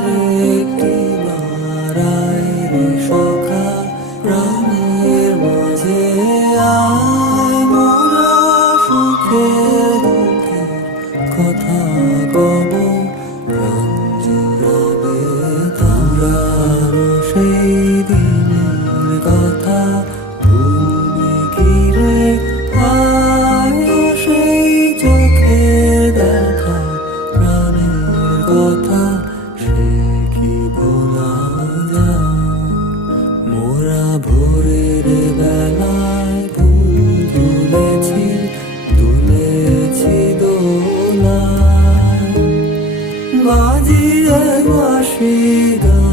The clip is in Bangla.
আরেকটি বারাই রে সখা প্রাণের মাঝে আয় মোরা সুখের দুঃখের কথা কব প্রাণ জুড়াবে তারানো সেই দিনের কথা ভুলবি কি রে আয় সেই চোখের দেখা প্রাণের কথা সে কি ভোলা যায় মোরা ভোরের বেলায় ফুল তুলেছি দোলায় বাজিয়ে বাঁশি গান